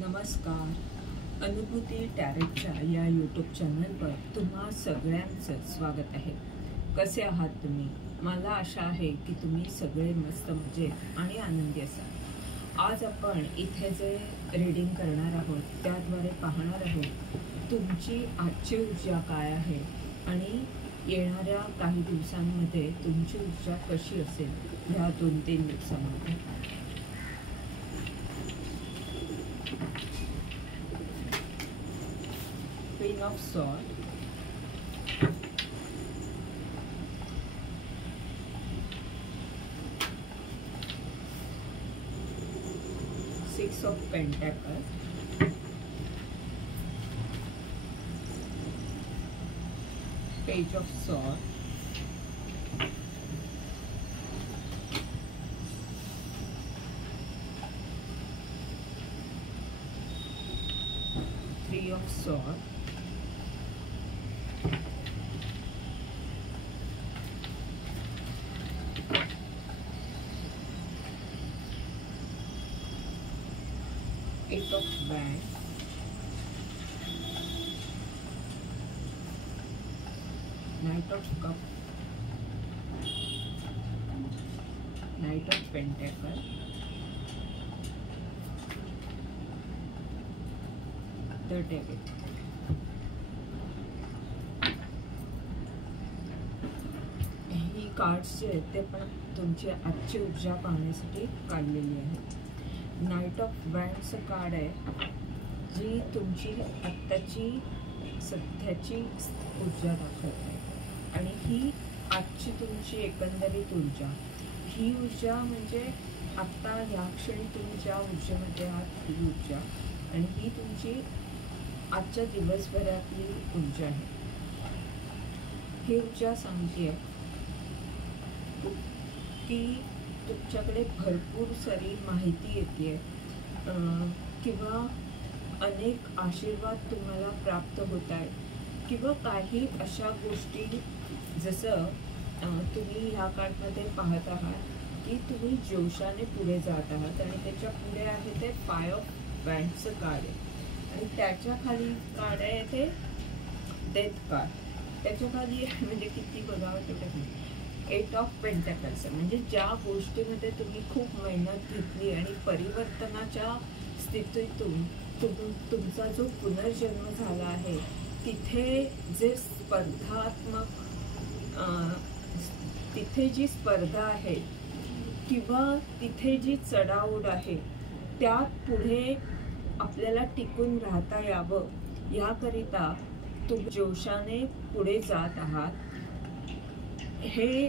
नमस्कार. अनुभूती टॅरेटच्या या यूट्यूब चॅनलवर तुम्हा सगळ्यांचं स्वागत आहे. कसे आहात तुम्ही? मला आशा आहे की तुम्ही सगळे मस्त मजेत आणि आनंदी असाल. आज आपण इथे जे रीडिंग करणार आहोत त्याद्वारे पाहणार आहोत तुमची आजची ऊर्जा काय आहे आणि येणाऱ्या काही दिवसांमध्ये तुमची ऊर्जा कशी असेल ह्या 2-3 दिवसांमध्ये. Queen of Swords, Six of Pentacles, Page of Swords, Three of Swords, Eight of Wands, Knight of Cups, Knight of Pentacles, the Devil. He cards जे आहेत ते पण तुमची आजची ऊर्जा पाहण्यासाठी काढलेली आहे. नाईट ऑफ वँड्सचं कार्ड आहे जी तुमची आत्ताची सध्याची ऊर्जा दाखवत आहे आणि ही आजची तुमची एकंदरीत ऊर्जा. ही ऊर्जा म्हणजे आत्ता ह्या क्षणी तुम्ही ज्या ऊर्जेमध्ये आहात ही ऊर्जा आणि ही तुमची आजच्या दिवसभरातली ऊर्जा आहे. ही ऊर्जा सांगते की तुमच्याकडे भरपूर सारी माहिती येते किंवा अनेक आशीर्वाद तुम्हाला प्राप्त होत आहेत किंवा काही अशा गोष्टी जसं तुम्ही ह्या काळामध्ये पाहत आहात की तुम्ही जोशाने पुढे जात आहात आणि त्याच्या पुढे आहे ते 5 ऑफ वँड्सचं कार्ड आहे आणि त्याच्या खाली कार्ड आहे ते डेथ कार्ड. त्याच्या खाली म्हणजे किती बघावं तेवढं 8 ऑफ पेंटॅकल्स म्हणजे ज्या गोष्टीमध्ये तुम्ही खूप मेहनत घेतली आणि परिवर्तनाच्या स्थितीतून तुमचा जो पुनर्जन्म झाला आहे तिथे जे स्पर्धात्मक तिथे जी स्पर्धा आहे किंवा तिथे जी चढाओढ आहे त्यात पुढे आपल्याला टिकून राहता यावं याकरिता तुम्ही जोशाने पुढे जात आहात. हे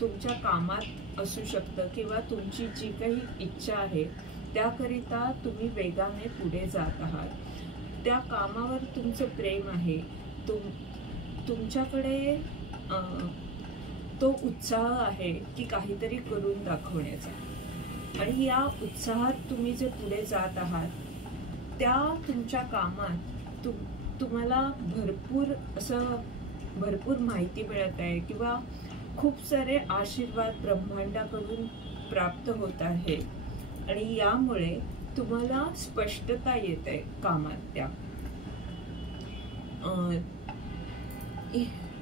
तुमच्या कामात असू शकतं किंवा तुमची जी काही इच्छा आहे त्याकरिता तुम्ही वेगाने पुढे जात आहात. त्या कामावर तुमचं प्रेम आहे. तुमच्याकडे तो उत्साह आहे की काहीतरी करून दाखवण्याचा आणि या उत्साहात तुम्ही जे पुढे जात आहात त्या तुमच्या कामात तुम्हाला भरपूर माहिती मिळत आहे किंवा खूप सारे आशीर्वाद ब्रह्मांडाकडून प्राप्त होत आहे आणि यामुळे तुम्हाला स्पष्टता येत आहे कामात. त्या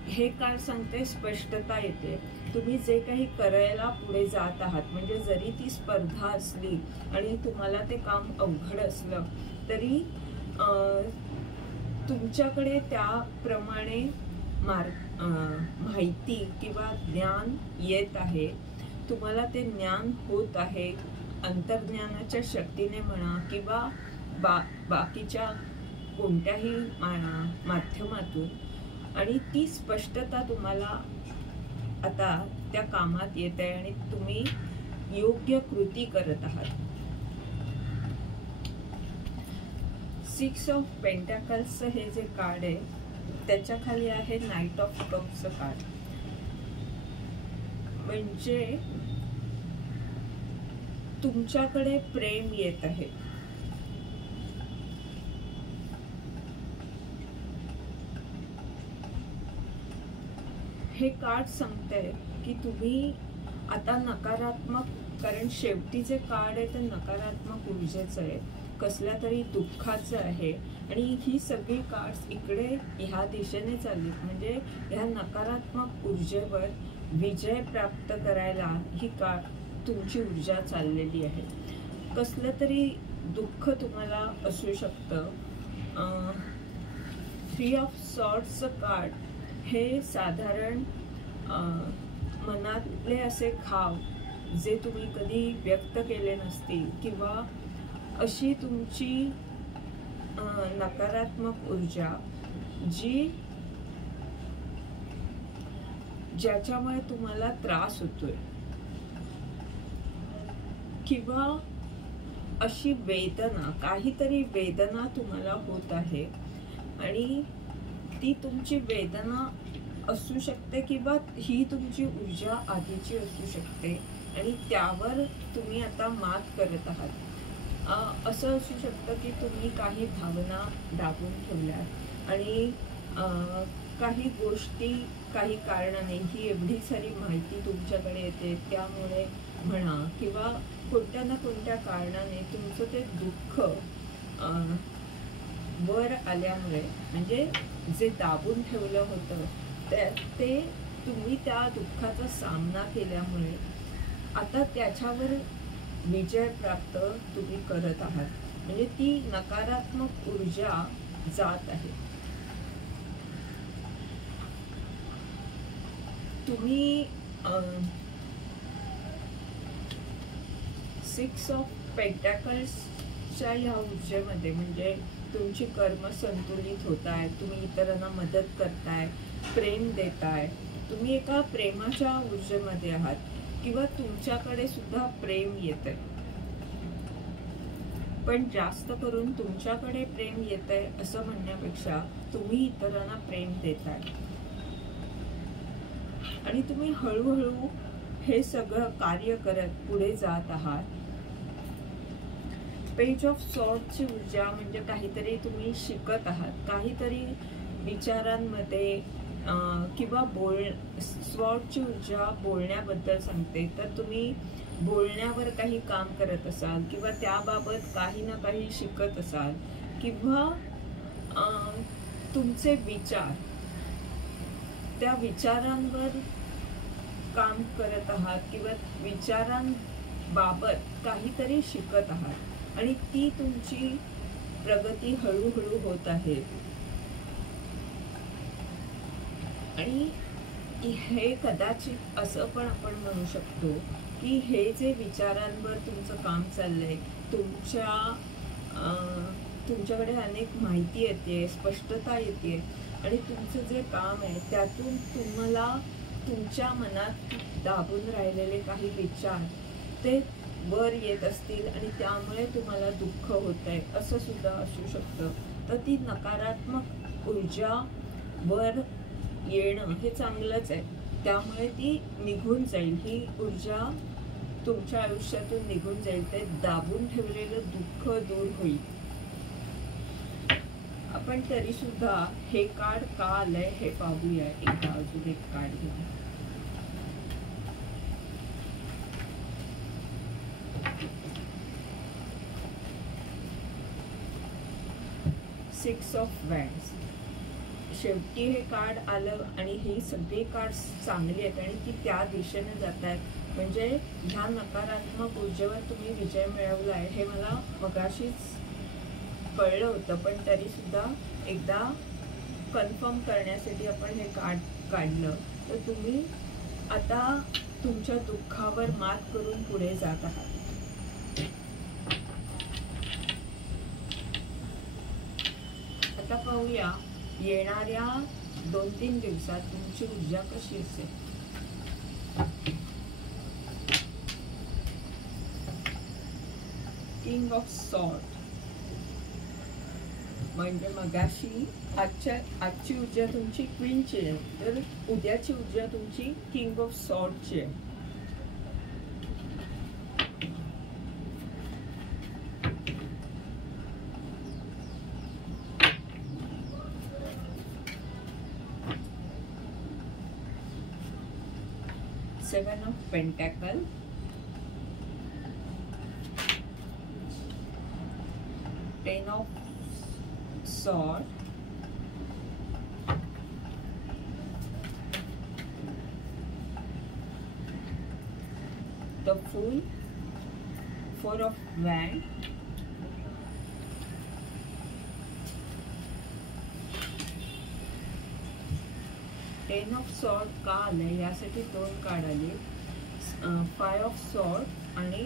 हे काय सांगते, स्पष्टता येते. तुम्ही जे काही करायला पुढे जात आहात म्हणजे जरी ती स्पर्धा असली आणि तुम्हाला ते काम अवघड असलं तरी तुमच्याकडे त्याप्रमाणे माहिती किंवा ज्ञान येत आहे. तुम्हाला ते ज्ञान होत आहे अंतर्ज्ञानाच्या शक्तीने म्हणा किंवा बाकीच्या कोणत्याही माध्यमातून आणि ती स्पष्टता तुम्हाला आता त्या कामात येत आहे आणि तुम्ही योग्य कृती करत आहात. 6 ऑफ पेंटॅकल्सचं हे जे कार्ड आहे त्याच्या खाली आहे नाईट ऑफ कप्सचं कार्ड. म्हणजे तुमच्याकडे प्रेम येत आहे. हे कार्ड सांगतंय की तुम्ही आता नकारात्मक, कारण शेवटी जे कार्ड आहे ते नकारात्मक ऊर्जेचं आहे, कसल्या तरी दुःखाचं आहे आणि ही सगळी कार्ड्स इकडे ह्या दिशेने चालली, म्हणजे ह्या नकारात्मक ऊर्जेवर विजय प्राप्त करायला ही तुमची ऊर्जा चाललेली आहे. कसलं तरी दुःख तुम्हाला असू शकतं. 3 ऑफ सॉर्ड्सचं कार्ड हे साधारण मनातले असे घाव जे तुम्ही कधी व्यक्त केले नसतील किंवा अशी तुमची नकारात्मक ऊर्जा ज्याच्यामुळे तुम्हाला त्रास होतोय किंवा अशी वेदना, काहीतरी वेदना तुम्हाला होत आहे आणि ती तुमची वेदना असू शकते किंवा ही तुमची ऊर्जा आधीची असू शकते आणि त्यावर तुम्ही आता मात करत आहात. असं असू शकतं की तुम्ही काही भावना दाबून ठेवल्यात आणि काही गोष्टी काही कारणाने, ही एवढी सारी माहिती तुमच्याकडे येते त्यामुळे म्हणा किंवा कोणत्या ना कोणत्या कारणाने तुमचं ते दुःख वर आल्यामुळे, म्हणजे जे दाबून ठेवलं होतं ते तुम्ही त्या दुःखाचा सामना केल्यामुळे आता त्याच्यावर विजय प्राप्त तुम्ही करत आहात. म्हणजे ती नकारात्मक ऊर्जा जात आहे. तुम्ही 6 ऑफ पेंटॅकल्सच्या ह्या ऊर्जेमध्ये, म्हणजे तुमची कर्म संतुलित होत आहेत, तुम्ही इतरांना मदत करताय, प्रेम देताय, तुम्ही एका प्रेमाच्या ऊर्जेमध्ये आहात किंवा तुमच्याकडे सुद्धा प्रेम येतंय. पण जास्त करून तुमच्याकडे प्रेम येतंय असं म्हणण्यापेक्षा तुम्ही इतरांना प्रेम देताय आणि तुम्ही हळूहळू हे सगळं कार्य करत पुढे जात आहात. पेज ऑफ सॉर्डची ऊर्जा म्हणजे काहीतरी तुम्ही शिकत आहात, काहीतरी विचारांमध्ये किंवा स्वॉर्डची ऊर्जा बोलण्याबद्दल सांगते. तर तुम्ही बोलण्यावर काही काम करत असाल किंवा त्याबाबत काही ना काही शिकत असाल किंवा तुमचे विचार, त्या विचारांवर काम करत आहात किंवा विचारांबाबत काहीतरी शिकत आहात आणि ती तुमची प्रगती हळूहळू होत आहे. आणि हे कदाचित असं पण आपण म्हणू शकतो की हे जे विचारांवर तुमचं काम चाललंय, तुमच्याकडे अनेक माहिती येते, स्पष्टता येते आणि तुमचं जे काम आहे त्यातून तुम्हाला तुमच्या मनात दाबून राहिलेले काही विचार ते वर येत असतील आणि त्यामुळे तुम्हाला दुःख होतंय असं सुद्धा असू शकतं. तर ती नकारात्मक ऊर्जा वर येणं हे चांगलंच आहे, त्यामुळे ती निघून जाईल, ही ऊर्जा तुमच्या आयुष्यातून निघून जाईल, ते दाबून ठेवलेलं दुःख दूर होईल. आपण तरी सुद्धा हे कार्ड का आलंय हे पाहूया. एकदा अजून एक कार्ड घेऊ. Six of wands. शेवटी हे कार्ड आलं आणि ही सगळी कार्ड चांगली आहेत आणि ती त्या दिशेने जात आहेत. म्हणजे ह्या नकारात्मक ऊर्जेवर तुम्ही विजय मिळवलाय हे मला मगाशीच कळलं होतं, पण तरी सुद्धा एकदा कन्फर्म करण्यासाठी आपण हे कार्ड काढलं. तर तुम्ही आता तुमच्या दुःखावर मात करून पुढे जात आहात. आता पाहूया येणाऱ्या 2-3 दिवसात तुमची ऊर्जा कशी असेल. किंग ऑफ सॉर्ड म्हणजे मगाशी आजची ऊर्जा तुमची क्वीनची आहे, तर उद्याची ऊर्जा तुमची किंग ऑफ सॉर्डची आहे. Seven of pentacle, 10 of swords, the Fool, 4 of Wands, ten of sword का आले यासाठी 2 कार्ड आले, 5 ऑफ सॉर्ड आणि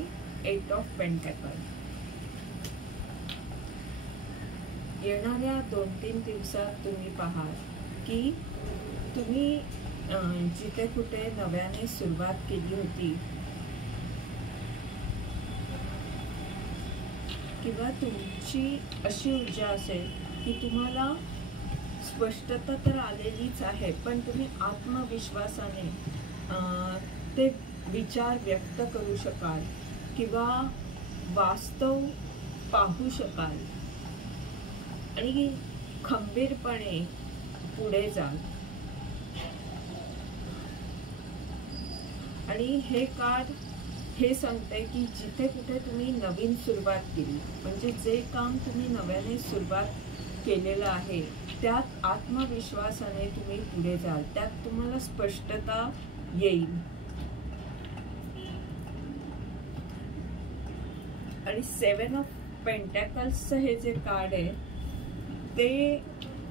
8 ऑफ पेंटॅकल. येणाऱ्या 2-3 दिवसात तुम्ही पाहाल की तुम्ही जिथे कुठे नव्याने सुरुवात केली होती किंवा तुमची अशी ऊर्जा असेल की तुम्हाला स्पष्टता तर आलेलीच आहे, पण तुम्ही आत्मविश्वासाने ते विचार व्यक्त करू शकाल किंवा वास्तव पाहू शकाल आणि खंबीरपणे पुढे जाल. आणि हे कार्ड हे सांगते की जिथे कुठे तुम्ही नवीन सुरुवात केली, म्हणजे जे काम तुम्ही नव्याने सुरुवात केलेलं आहे त्यात आत्मविश्वासाने तुम्ही पुढे जाल, त्यात तुम्हाला स्पष्टता येईल. आणि 7 ऑफ पेंटॅकल्सचं हे जे कार्ड आहे ते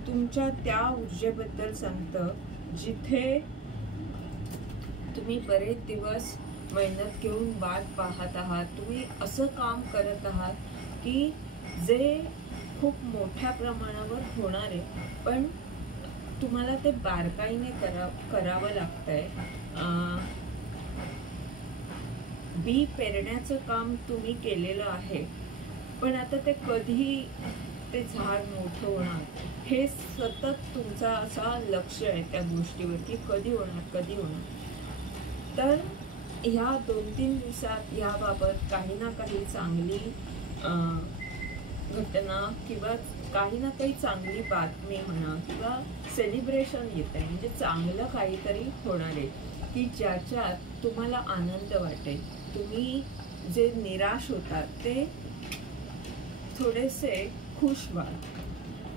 तुमच्या त्या ऊर्जेबद्दल सांगतं जिथे तुम्ही बरेच दिवस मेहनत घेऊन वाट पाहत आहात. तुम्ही असं काम करत आहात की जे खूप मोठ्या प्रमाणावर होणार आहे, पण तुम्हाला ते बारकाईने करावं लागतंय. बी पेरण्याचं काम तुम्ही केलेलं आहे, पण आता ते कधी ते झाड मोठं होणार हे सतत तुमचा असा लक्ष आहे त्या गोष्टीवर की कधी होणार. तर ह्या 2-3 दिवसात याबाबत काही ना काही चांगली घटना किंवा काही ना काही चांगली बातमी म्हणा किंवा सेलिब्रेशन येत आहे, म्हणजे चांगलं काहीतरी होणार आहे की ज्याच्यात तुम्हाला आनंद वाटेल. तुम्ही जे निराश होतात ते थोडेसे खुश व्हाल.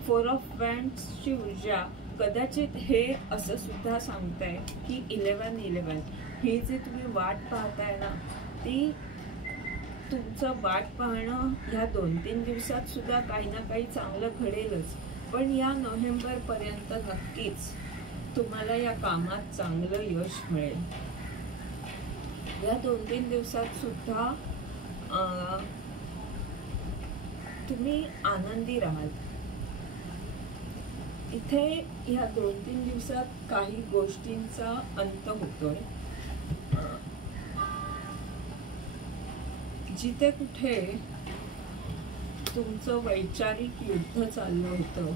4 ऑफ वँड्सची ऊर्जा कदाचित हे असं सुद्धा सांगताय की 11-11 ही जे तुम्ही वाट पाहताय ना, ती तुमचं वाट पाहणं ह्या 2-3 दिवसात सुद्धा काही ना काही चांगलं घडेलच, पण या नोव्हेंबरपर्यंत नक्कीच तुम्हाला या कामात चांगलं यश मिळेल. या 2-3 दिवसात सुद्धा तुम्ही आनंदी राहाल. इथे या 2-3 दिवसात काही गोष्टींचा अंत होतोय. जिथे कुठे तुमचं वैचारिक युद्ध चाललं होतं,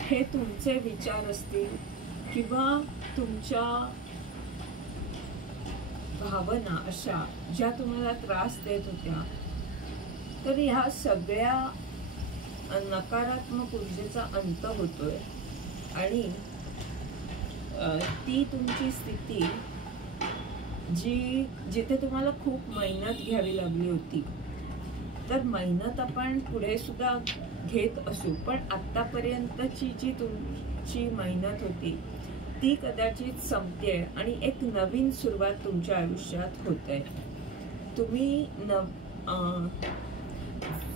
हे तुमचे विचार असतील किंवा तुमच्या भावना अशा ज्या तुम्हाला त्रास देत होत्या, तर ह्या सगळ्या नकारात्मक ऊर्जेचा अंत होतोय आणि ती तुमची स्थिती जिथे तुम्हाला खूप मेहनत घ्यावी लागली होती, तर मेहनत आपण पुढे सुद्धा घेत असू, पण आतापर्यंतची जी तुमची मेहनत होती ती कदाचित संपते आणि एक नवीन सुरुवात तुमच्या आयुष्यात होते. तुम्ही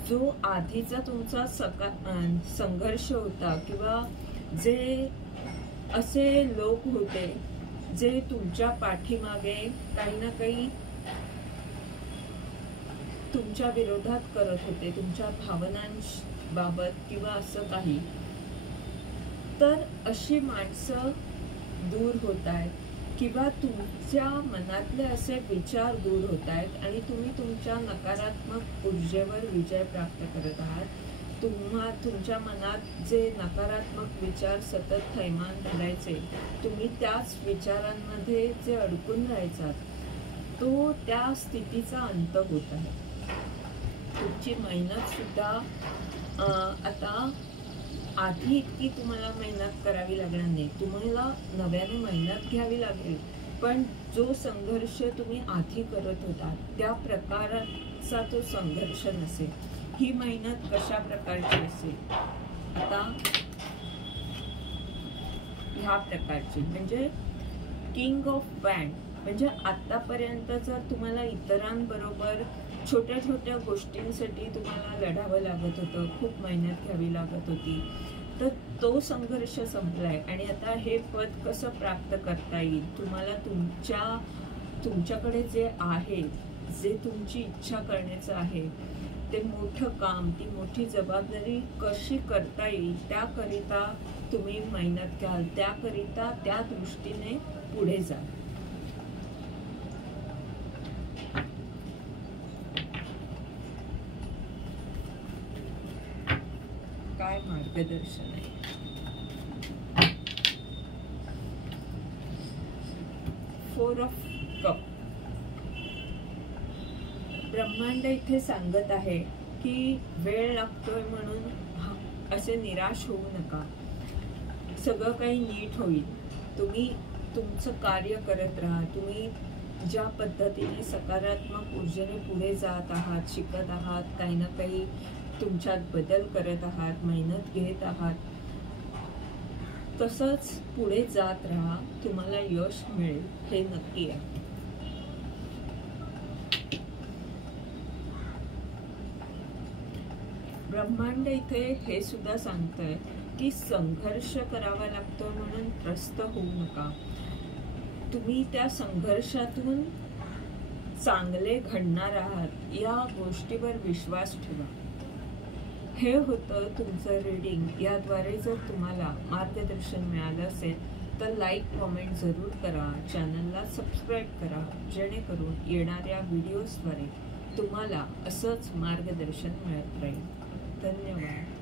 जो आधीचा तुमचा संघर्ष होता किंवा जे असे लोक होते जे तुमच्या पाठीमागे काही ना काही तुमच्या विरोधात करत होते, तुमच्या भावनांबाबत किंवा असं काही, तर अशी माणसं दूर होत आहेत किंवा तुमच्या मनातले असे विचार दूर होत आहेत आणि तुम्ही तुमच्या नकारात्मक ऊर्जेवर विजय प्राप्त करत आहात. तुमच्या मनात जे नकारात्मक विचार सतत थैमान धरायचे, तुम्ही त्याच विचारांमध्ये जे अडकून राहायचात, तो त्या स्थितीचा अंत होत आहे. तुमची मेहनत सुद्धा आता आधी इतकी तुम्हाला मेहनत करावी लागणार नाही, तुम्हाला नव्याने मेहनत घ्यावी लागेल, पण जो संघर्ष तुम्ही आधी करत होता त्या प्रकारात मेहनतचा तो संघर्ष नसेल, ही मेहनत कशा प्रकारची असेल, आता ह्या प्रकारची म्हणजे किंग ऑफ वॅन्ड, म्हणजे आतापर्यंत जर तुम्हाला इतरांबरोबर छोट्या छोट्या गोष्टींसाठी तुम्हाला लढावं लागत होतं, खूप मेहनत घ्यावी लागत होती, तर तो संघर्ष संपलाय आणि आता हे पद कसं प्राप्त करता येईल, तुम्हाला तुमच्याकडे जे आहे, जे तुमची इच्छा करण्याचं आहे, ते मोठं काम, ती मोठी जबाबदारी कशी करता येईल त्याकरिता तुम्ही मेहनत घ्याल, त्याकरिता त्या दृष्टीने पुढे जा. काय मार्गदर्शन आहे. फोर ऑफ कप, ब्रह्मांड इथे सांगत आहे की वेळ लागतोय म्हणून असे निराश होऊ नका, सगळं काही नीट होईल. तुम्ही तुमचं कार्य करत राहा, तुम्ही ज्या पद्धतीने सकारात्मक ऊर्जेने पुढे जात आहात, शिकत आहात, काही ना काही तुमच्यात बदल करत आहात, मेहनत घेत आहात, तसंच पुढे जात राहा, तुम्हाला यश मिळेल हे नक्की आहे. ब्रह्मांड इथे हे सुद्धा सांगतंय की संघर्ष करावा लागतो म्हणून त्रस्त होऊ नका, तुम्ही त्या संघर्षातून चांगले घडणार आहात या गोष्टीवर विश्वास ठेवा. हे होतं तुमचं रीडिंग. याद्वारे जर तुम्हाला मार्गदर्शन मिळालं असेल तर लाईक कमेंट जरूर करा, चॅनलला सबस्क्राईब करा, जेणेकरून येणाऱ्या व्हिडिओजद्वारे तुम्हाला असंच मार्गदर्शन मिळत राहील. धन्यवाद.